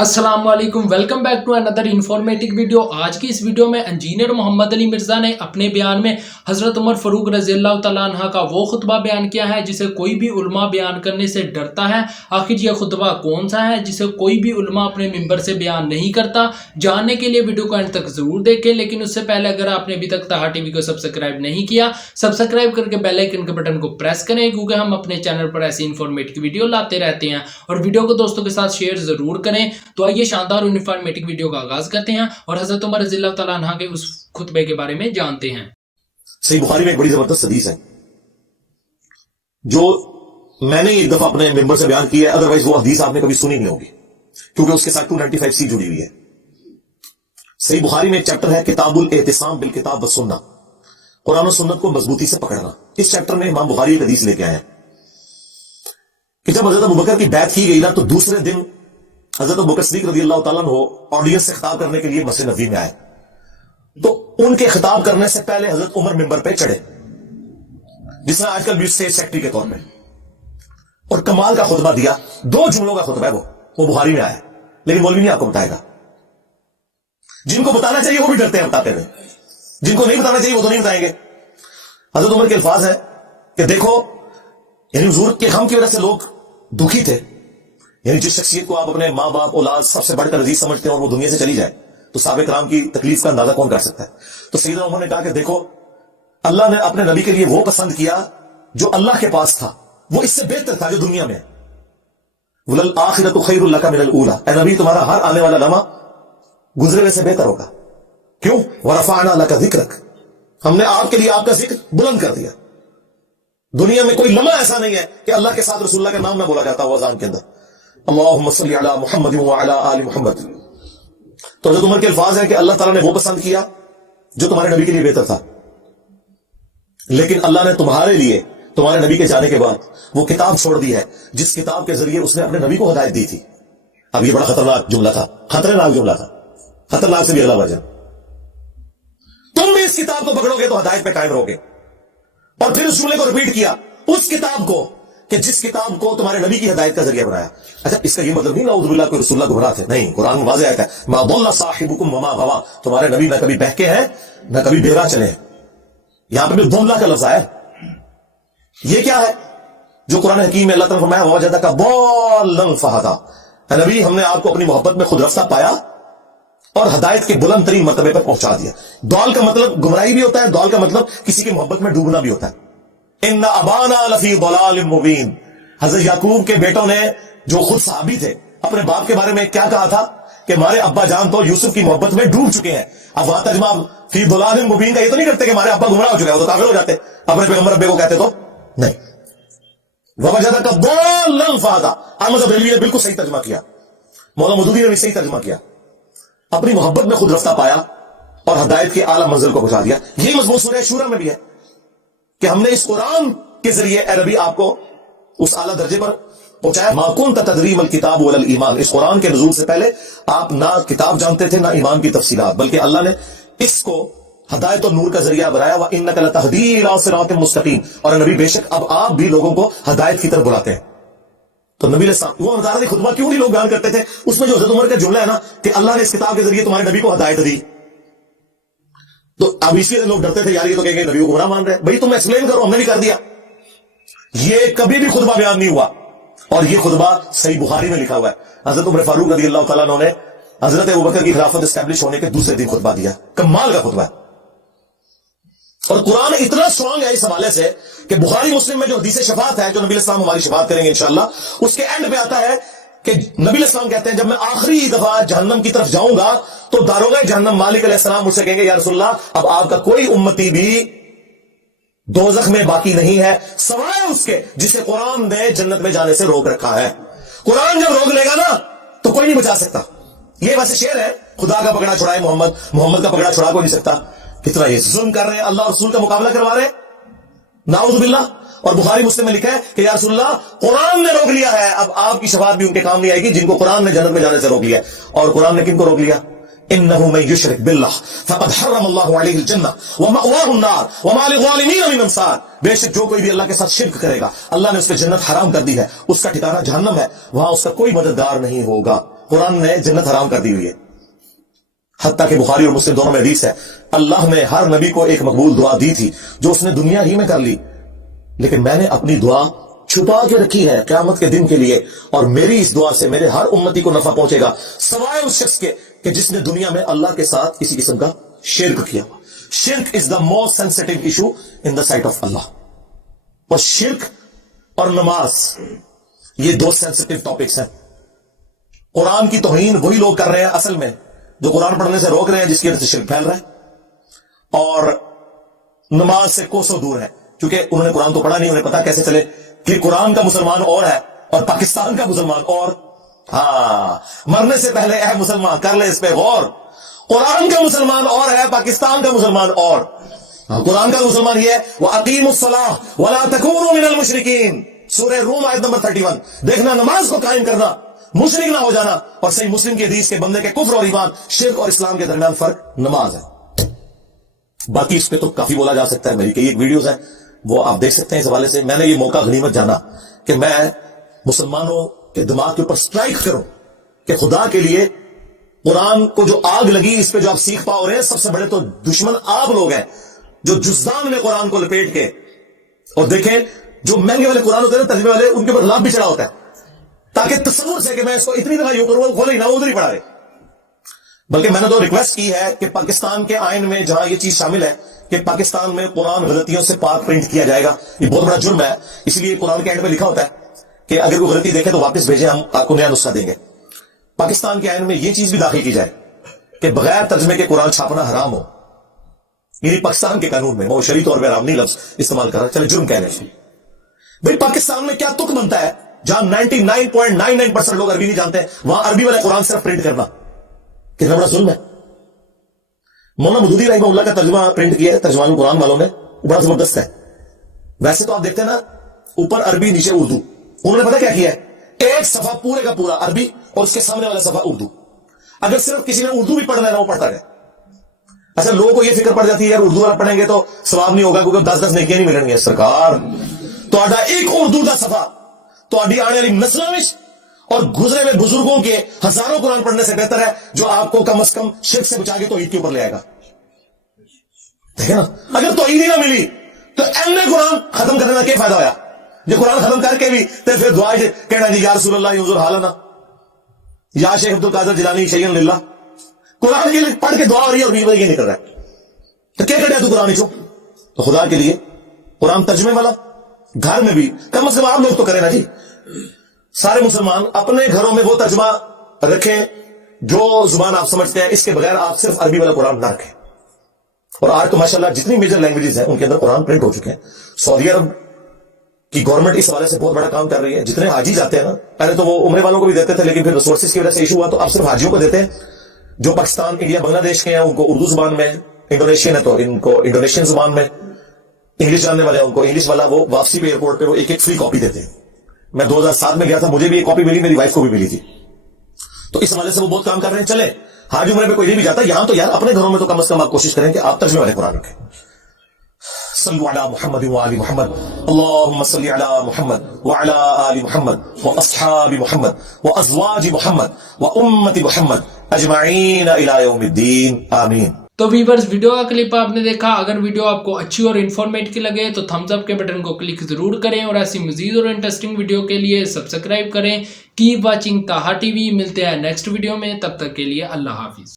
अस्सलाम वालेकुम, welcome back to another informative video. आज की इस वीडियो में इंजीनियर मोहम्मद अली मिर्जा ने अपने बयान में हजरत उमर फारूक रज़ियल्लाहु तआला अन्हा का वो खुतबा बयान किया है जिसे कोई भी उलमा बयान करने से डरता है। आखिर ये खुतबा कौन सा है जिसे कोई भी उलमा अपने मिंबर से बयान नहीं करता? जानने के लिए वीडियो को एंड तक जरूर देखें, लेकिन उससे पहले अगर आपने अभी तक ताहा टीवी को सब्सक्राइब नहीं किया, सब्सक्राइब करके बेल आइकन के बटन को प्रेस करें, क्योंकि हम अपने चैनल पर ऐसी इंफॉर्मेटिव वीडियो लाते रहते हैं। और वीडियो को दोस्तों के साथ शेयर जरूर करें। तो आइए शानदार इंफॉर्मेटिव वीडियो का आगाज करते हैं और हजरत उमर रज़ियल्लाहु तआला अन्हा के उस खुतबे के बारे में जानते हैं। सही बुखारी में एक बड़ी जबरदस्त हदीस है जो मैंने एक दफा अपने मेंबर से बयान की है, अदरवाइज वो हदीस आपने कभी सुनी नहीं होगी क्योंकि उसके साथ 295C जुड़ी हुई है। सही बुखारी में एक चैप्टर है किताबुल एहतिसाम बिल किताब व सुन्ना, कुरान और सुन्नत को मजबूती से पकड़ना। इस चैप्टर में इमाम बुखारी एक हदीस लेके आए हैं कि जब हजरत अबू बकर की बैत की गई ना, तो दूसरे दिन हजरत अबू बकर सिद्दीक रज़ियल्लाहु ताला अन्हु ऑडियंस से खिताब करने के लिए मस्जिद नबवी में आए। तो उनके खिताब करने से पहले हजरत उमर मिंबर पे चढ़े, जिसने आजकल भी स्टेज सेक्रेटरी के तौर पे, और कमाल का खुतबा दिया। 2 जुमलों का खुतबा है वो बुखारी में आया, लेकिन मौलवी नहीं आपको बताएगा। जिनको बताना चाहिए वो भी डरते हैं बताते हुए, जिनको नहीं बताना चाहिए वो तो नहीं बताएंगे। हजरत उमर के अल्फाज है कि देखो, यानी हुजूर के गम की वजह से लोग दुखी थे। यानी जिस शख्सियत को आप अपने माँ बाप औलाद सबसे बढ़कर अजीज समझते हैं और वो दुनिया से चली जाए, तो साहब कराम की तकलीफ का अंदाजा कौन कर सकता है। तो सैयदना उमर ने कहा कि देखो, अल्लाह ने अपने नबी के लिए वो पसंद किया जो अल्लाह के पास था, वो इससे बेहतर था जो दुनिया में। वलल आखिरतु खैरुल लका मिनल ऊला, ऐ नबी तुम्हारा हर आने वाला लम्हा गुजरे हुए से बेहतर होगा। क्यों? वरफअना लका ज़िक्रक, हमने आपके लिए आपका जिक्र बुलंद कर दिया। दुनिया में कोई लम्हा ऐसा नहीं है कि अल्लाह के साथ रसूलुल्लाह का नाम ना बोला जाता हो अज़ान के अंदर, अल्लाहुम्मा सल्ली अला मुहम्मद व अला आलि मुहम्मद। तो हज़रत उमर के अल्फाज है कि अल्लाह ताला ने वो पसंद किया जो तुम्हारे नबी के लिए बेहतर था, लेकिन अल्लाह ने तुम्हारे लिए तुम्हारे नबी के जाने के बाद वो किताब छोड़ दी है जिस किताब के जरिए उसने अपने नबी को हिदायत दी थी। अब ये बड़ा खतरनाक जुमला था, खतरनाक जुमला था, खतरनाक से भी अगला वर्जन। तुम भी इस किताब को पकड़ोगे तो हिदायत पे कायम रहोगे। और फिर उस जुमले को रिपीट किया, उस किताब को कि जिस किताब को तुम्हारे नबी की हिदायत का जरिया बनाया। अच्छा, इसका ये मतलब नहीं नाउज़ुबिल्लाह कोई रसूलुल्लाह गुमराह थे, नहीं। कुरान में वाज़ेह आता है, मा दल्ला साहिबुकुम वमा गवा, तुम्हारे नबी न कभी बहके हैं न कभी बेरा चले हैं। यहां पर भी दल्ला का लफ्ज़ आया। ये क्या है जो कुरान हकीम में अल्लाह ताला ने फरमाया ववजदका दल्लन फहदा, नबी हमने आपको अपनी मोहब्बत में खुद रफ्ता पाया और हिदायत के बुलंद तरीन मर्तबे पर पहुंचा दिया। दौल का मतलब गुमराही भी होता है, दौल का मतलब किसी की मोहब्बत में डूबना भी होता है। इन्ना अबाना लफी दलालिम मुबीन, हजरत याकूब के बेटों ने जो खुद सहाबी थे अपने बाप के बारे में क्या कहा था कि हमारे अब्बा जान तो यूसुफ की मोहब्बत में डूब चुके हैं। अब वहां तर्जुमा फी दलालिम मुबीन का ये तो नहीं करते कि हमारे अब्बा गुमराह हो चुके हैं, वो तो काफिर हो जाते अपने पैगंबर अब्बे को कहते तो नहीं। ववजदका दल्लन फहदा, अहमद बरेलवी ने बिल्कुल सही तर्जुमा किया, मौलाना मौदूदी ने भी सही तर्जुमा किया। अपनी मोहब्बत में खुद रफ्ता पाया और हिदायत की आला मंजिल को पहुंचा दिया। यही मजमून सूरह शूरा में भी है कि हमने इस कुरान के जरिए ए नबी आपको उस आला दर्जे पर पहुंचाया। मा कुन्त तदरी मल किताब वल ईमान, इस कुरान के नुज़ूल से पहले आप ना किताब जानते थे ना ईमान की तफसीलात, बल्कि अल्लाह ने इसको हिदायत और नूर का जरिया बनाया। व इन्नका लतहदी इला सिरातिन मुस्तकीम, और नबी बेशक अब आप भी लोगों को हिदायत की तरफ बुलाते हैं। तो नबी ने वो बता रहे खुतबा क्यों नहीं लोग बयान करते थे, उसमें जो हज़रत उमर का जुमला है ना कि अल्लाह ने इस किताब के जरिए तुम्हारे नबी को हिदायत दी, तो अब इसलिए लोग डरते थे यार ये तो कहेंगे नबी को गुमराह मान रहे। भाई तुम एक्सप्लेन करो, हमने भी कर दिया। ये कभी भी खुतबा बयान नहीं हुआ और ये खुतबा सही बुखारी में लिखा हुआ है। हजरत उमर फारूक रज़ियल्लाहु ताला अन्हु ने हजरत अबू बकर की खिलाफत एस्टैब्लिश होने के दूसरे दिन खुतबा दिया। कमाल का खुतबा है और कुरान इतना स्ट्रांग है इस हवाले से कि बुखारी मुस्लिम में जो हदीस शफात है, जो नबी इस्लाम हमारी शफात करेंगे इंशाअल्लाह, उसके एंड पे आता है कि नबी इस्लाम कहते हैं जब मैं आखिरी दफा जहन्नम की तरफ जाऊंगा तो दारोगा जहन्नम मालिक अलैहिस्सलाम मुझसे कहेंगे या रसूलल्लाह, अब आपका कोई उम्मती भी दोज़ख में बाकी नहीं है सवाए उसके जिसे कुरान ने जन्नत में जाने से रोक रखा है। कुरान जब रोक लेगा ना तो कोई नहीं बचा सकता। ये वैसे शेर है, खुदा का पकड़ा छुड़ाए मोहम्मद, मोहम्मद का पकड़ा छुड़ा को नहीं सकता। कितना ये जुल्म कर रहे हैं, अल्लाह और रसूल का मुकाबला करवा रहे हैं, नाउज़ुबिल्लाह। और बुखारी मुस्लिम में लिखा है कि या रसूलल्लाह कुरान ने रोक लिया है, अब आपकी शफाअत भी उनके काम नहीं आएगी जिनको कुरान ने जन्नत में जाने से रोक लिया। और कुरान ने किनको रोक लिया? इन्नहु मन युशरिक बिल्लाह फक़द हर्रमल्लाहु अलैहिल जन्नह व मअवाहुन नार व मा लिज़ालिमीन मिन अंसार, बेशक जो कोई भी अल्लाह के साथ शिर्क करेगा अल्लाह ने उस पर जन्नत हराम कर दी है, उसका ठिकाना जहन्नम है, वहां उसका कोई मददगार नहीं होगा। कुरान ने जन्नत हराम कर दी हुई है। हत्ता कि बुखारी और मुस्लिम दोनों में हदीस है, अल्लाह ने हर नबी को एक मकबूल दुआ दी थी जो उसने दुनिया ही में कर ली, लेकिन मैंने अपनी दुआ छुपा के रखी है क़यामत के दिन के लिए, और मेरी इस दुआ से मेरे हर उम्मती को नफा पहुंचेगा सवाए उस शख्स के कि जिसने दुनिया में अल्लाह के साथ किसी किस्म का शिर्क किया। शिर्क is the most sensitive issue in the sight of Allah. और शिर्क और नमाज ये दो सेंसिटिव टॉपिक्स हैं। कुरान की तौहीन वही लोग कर रहे हैं असल में जो कुरान पढ़ने से रोक रहे हैं, जिसकी वजह से शिर्क फैल रहा है, और नमाज से कोसों दूर है, क्योंकि उन्होंने कुरान तो पढ़ा नहीं, उन्हें पता कैसे चले कि कुरान का मुसलमान और है और पाकिस्तान का मुसलमान और। मरने से पहले ऐ मुसलमान कर ले इस पे गौर, कुरान का मुसलमान और है, पाकिस्तान का मुसलमान और। कुरान का मुसलमान ये है वो अकीमुस्सलाह वला तकूनु मिनल मुशरिकीन, सूरह रूम आयत नंबर 31। देखना, नमाज को कायम करना, मुशरिक ना हो जाना। और सही मुस्लिम की हदीस के बंदे के कुफ्र और ईमान, शिर्क और इस्लाम के दरमियान फर्क नमाज है। बाकी इस पे तो काफी बोला जा सकता है, मेरी कई एक वीडियोस है वो आप देख सकते हैं। इस हवाले से मैंने ये मौका गनीमत जाना कि मैं मुसलमानों के दिमाग के ऊपर स्ट्राइक करूं कि खुदा के लिए कुरान को जो आग लगी, इस पे जो आप सीख पाओ रहे हैं, सबसे बड़े तो दुश्मन आप लोग हैं जो जुज़्दान में कुरान को लपेट के, और देखें जो महंगे वाले कुरान होते हैं तर्जुमे वाले, उनके ऊपर लाभ भी चढ़ा होता है ताकि तस्वुर से कि मैं इसको इतनी दफा यूं करूं, खोले ना उधर ही पढ़ा रहे। बल्कि मैंने तो रिक्वेस्ट की है कि पाकिस्तान के आइन में जहां ये चीज शामिल है कि पाकिस्तान में कुरान गलतियों से पाक प्रिंट किया जाएगा, ये बहुत बड़ा जुर्म है। इसलिए कुरान के आइन में लिखा होता है कि अगर कोई गलती देखे तो वापस भेजें, हम आपको नया नुस्खा देंगे। पाकिस्तान के आइन में ये चीज भी दाखिल की जाए कि बगैर तर्जमे के कुरान छापना हराम हो। यानी पाकिस्तान के कानून में, वो शरी तौर पर हराम नहीं लफ्ज इस्तेमाल कर रहा, चले जुर्म कह रहे हैं। भाई पाकिस्तान में क्या तुक बनता है जहां 99.99% लोग अरबी नहीं जानते हैं, वहां अरबी वाले कुरान सिर्फ प्रिंट करना कितना बड़ा जुल्म है। मौलाना मौदूदी रहमतुल्लाह का तर्जुमा प्रिंट किया है तर्जुमान कुरान वालों ने, बड़ा जबरदस्त है। वैसे तो आप देखते हैं ना, ऊपर अरबी नीचे उर्दू, उन्होंने पता क्या किया है, एक सफा पूरे का पूरा अरबी और उसके सामने वाला सफा उर्दू। अगर सिर्फ किसी ने उर्दू भी पढ़ना है ना, वो पढ़ता है। अच्छा, लोगों को यह फिक्र पड़ जाती है यार उर्दू वाला पढ़ेंगे तो सवाब नहीं होगा क्योंकि 10-10 नेकियां नहीं मिलेंगी। सरकार तो एक उर्दू का सफा तो आने वाली नस्लों में और गुजरे हुए बुजुर्गों के हजारों कुरान पढ़ने से बेहतर है जो आपको कम से कम शिर्क से बचा के तौहीद के ऊपर ले आएगा। ठीक है ना, अगर तौहीद ही ना मिली तो एमए कुरान खत्म करने का क्या फायदा होया? जो कुरान खत्म करके भी तो फिर दुआ कहना जी या रसूलल्लाह हुजूर हालना, या शेख अब्दुल कादिर जिलानी शैयन लिल्लाह, कुरान के लिए पढ़ के दुआ हो रही है और ये नहीं कर रहा है, तो क्या कर तू कुरान चो? तो खुदा के लिए कुरान तर्जुमे वाला घर में भी कम से कम आप लोग तो करें ना जी। सारे मुसलमान अपने घरों में वो तर्जुमा रखें जो जुबान आप समझते हैं, इसके बगैर आप सिर्फ अरबी वाला कुरान ना रखें। और आज तो माशाल्लाह जितनी मेजर लैंग्वेजेस हैं उनके अंदर कुरान प्रिंट हो चुके हैं। सऊदी अरब की गवर्नमेंट इस हवाले से बहुत बड़ा काम कर रही है। जितने हाजी जाते हैं ना, पहले तो वो उम्रे वालों को भी देते थे, लेकिन फिर रिसोर्सेज की वजह से इशू हुआ तो अब सिर्फ हाजियों को देते हैं। जो पाकिस्तान, इंडिया, बांग्लादेश के हैं उनको उर्दू जुबान में, इंडोनेशियन है तो इनको इंडोनेशियन जुबान में, इंग्लिश जानने वाले उनको इंग्लिश वाला, वो वापसी पे एयरपोर्ट पे वो एक फ्री कॉपी देते हैं। मैं 2007 में गया था, मुझे भी एक कॉपी मिली, मेरी वाइफ को भी मिली थी। तो इस हवाले से वो बहुत काम कर रहे हैं। चले हाज उम्रे पे कोई नहीं भी जाता, यहां तो यार अपने घरों में तो कम से कम आप कोशिश करें कि आप तर्जुमे वाले कुरान रखें। सल्लु अला मुहम्मद व आलि मुहम्मद, अल्लाहुम्मा सल्लि अला मुहम्मद व अला आलि मुहम्मद व अस्हाबि मुहम्मद व अज़वाजि मुहम्मद व उम्मति मुहम्मद अजमईन इला यौमिद्दीन, आमीन। तो व्यूअर्स, वीडियो का क्लिप आपने देखा। अगर वीडियो आपको अच्छी और इन्फॉर्मेटिव लगे तो थम्स अप के बटन को क्लिक जरूर करें और ऐसी मजीद और इंटरेस्टिंग वीडियो के लिए सब्सक्राइब करें। कीप वाचिंग ताहा टीवी। मिलते हैं नेक्स्ट वीडियो में, तब तक के लिए अल्लाह हाफिज।